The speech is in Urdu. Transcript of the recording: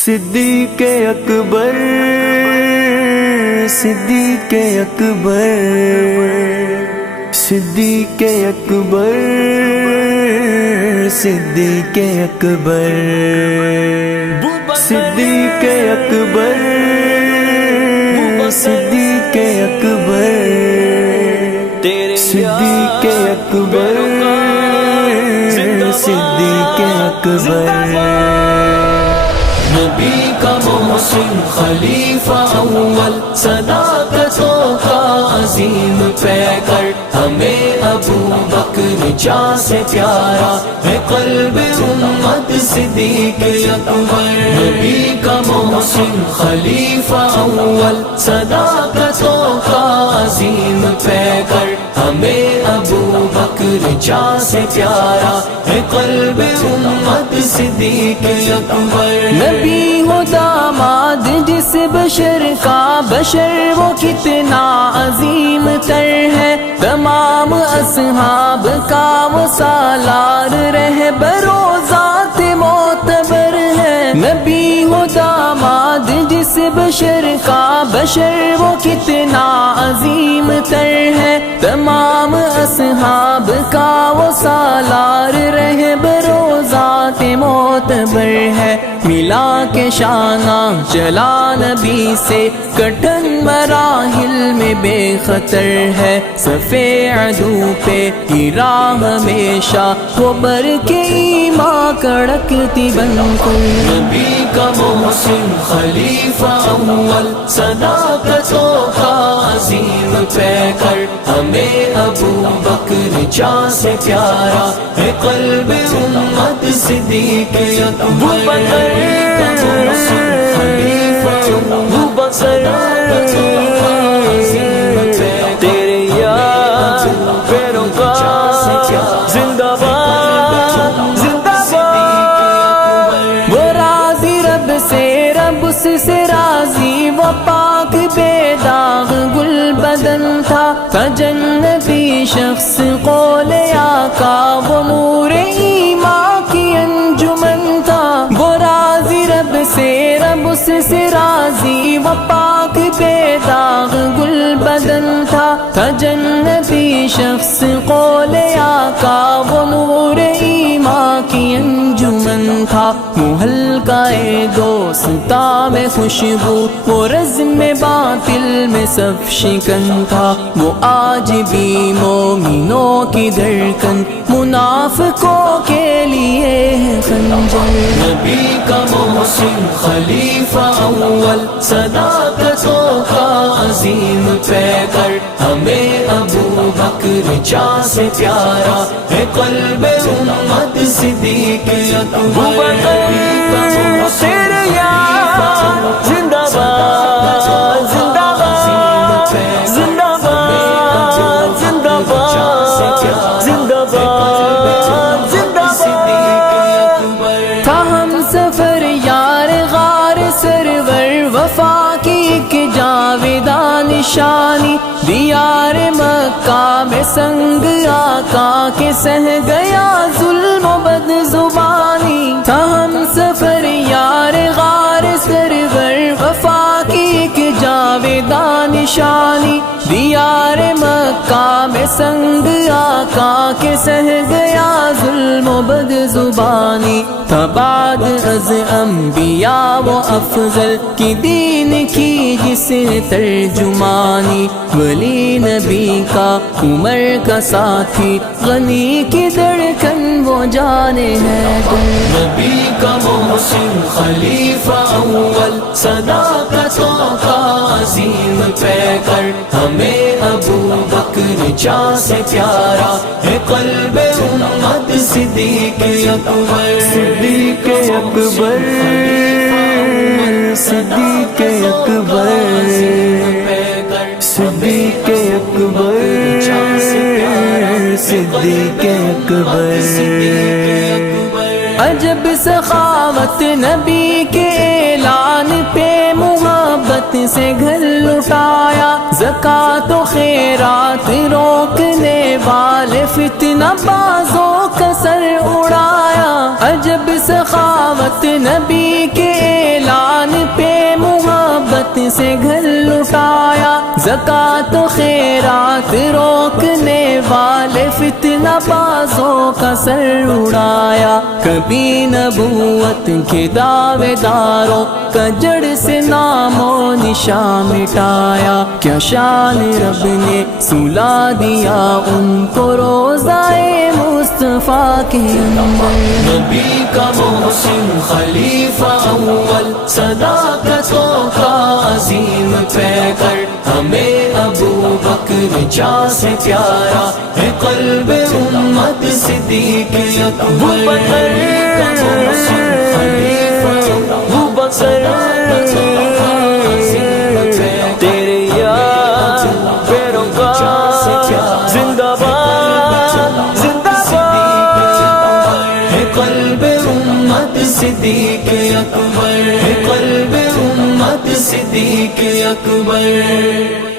صدیق اکبر صدیق اکبر صدیق اکبر صدیق اکبر صدیق اکبر صدیق اکبر صدیق اکبر صدیق اکبر نبی کا محسن خلیفہ اول صداقتوں کا عظیم پیکر ہمیں ابو بکر جاں سے پیارا ہے قلب امت صدیق اکبر نبی کا محسن خلیفہ اول صداقتوں کا عظیم پیکر ہمیں ابو بکر جاں سے پیارا ہے قلب امت صدیق اکبر نبی ہو داماد جس بشر کا بشر وہ کتنا عظیم تر ہے تمام اصحاب کا وہ سالار رہبر و ذات معتبر ہے نبی ہو داماد جس بشر کا بشر وہ کتنا عظیم تر ہے تمام اصحاب کا وہ سالار رہبر و ذات معتبر ہے ملا کے شانہ چلا نبی سے کٹھن مراحل میں بے خطر ہے صفِ عدو پہ کی راہ ہمیشہ وہ بر کے ایمان کڑکتی بن کر نبی کا محسن خلیفہ اول صداقتوں کا عظیم پیکر ہمیں ابو بکر جاں سے پیارا ہے قلب امت صدیق اکبر تیرے یار پیروں کا زندہ باد زندہ باد وہ راضی رب سے رب اس سے راضی وہ پاک بے داغ گل بدن تھا جنتی شخص قول آقا وہ نور ایمان کی انجمن تھا وہ راضی رب سے رب اس سے راضی وہ پاک بے داغ گل بدن تھا جنتی شخص قول آقا وہ نور ایمان کی انجمن تھا محلقہ دوستا میں خوشبو وہ رزم باطل میں صف شکن تھا وہ آج بھی مومنوں کی دھڑکن منافقوں کے لیے ہے خنجر نبی کا محسن خلیفہ اول صداقتوں کا عظیم پیکر ہمیں ابو بکر جاں سے پیارا ہے قلب امت صدیق اکبر تیرے یار زندہ باد زندہ باد زندہ باد زندہ باد زندہ باد زندہ باد تھا ہم سفر یار غار سرور وفا کی ایک جاویدہ نشانی دیار مکہ میں سنگ آقا کے سہ گیا ظلم و بد زبانی تھا ہم سفر یار غار سرور وفا کی ایک جاویدہ نشانی دیار مکہ میں سنگ آقا کے سہ گیا ظلم و بد زبانی تھا بعد از انبیاء وہ افضل کی دین کی جس نے ترجمانی ولی نبی کا عمر کا ساتھی غنی کی دھڑکن وہ جانے ہے نبی کا محسن خلیفہ اول صداقتوں کا عظیم پیکر ہمیں ابو بکر جاں سے پیارا ہے قلب امت صدیق اکبر صدیق اکبر صدیق اکبر صدیق اکبر صدیق اکبر عجب سخاوت نبی کے اعلان پہ محبت سے گھر لٹایا زکات و خیرات روکنے والے فتنہ بازوں کا سر اڑایا عجب سخاوت نبی کے اعلان وقت سے گھر لٹایا، زکات و خیرات روکنے والے فتنہ بازوں کا سر اڑایا، کبھی نبوت کے دعوے داروں کا جڑ سے نام و نشان مٹایا، کیا شان رب نے سلا دیا ان کو روزائے مصطفیٰ کے اندر۔ نبی کا محسن خلیفہ اول، صداقتوں کا عظیم پیکر، ہمیں ابو بکر جاں سے پیارا ہے قلب امت صدیق اکبر۔ نبی کا محسن خلیفہ تیرے یار پیروکار زندہ باد زندہ باد، قلب امت صدیق اکبر، قلب امت صدیق اکبر۔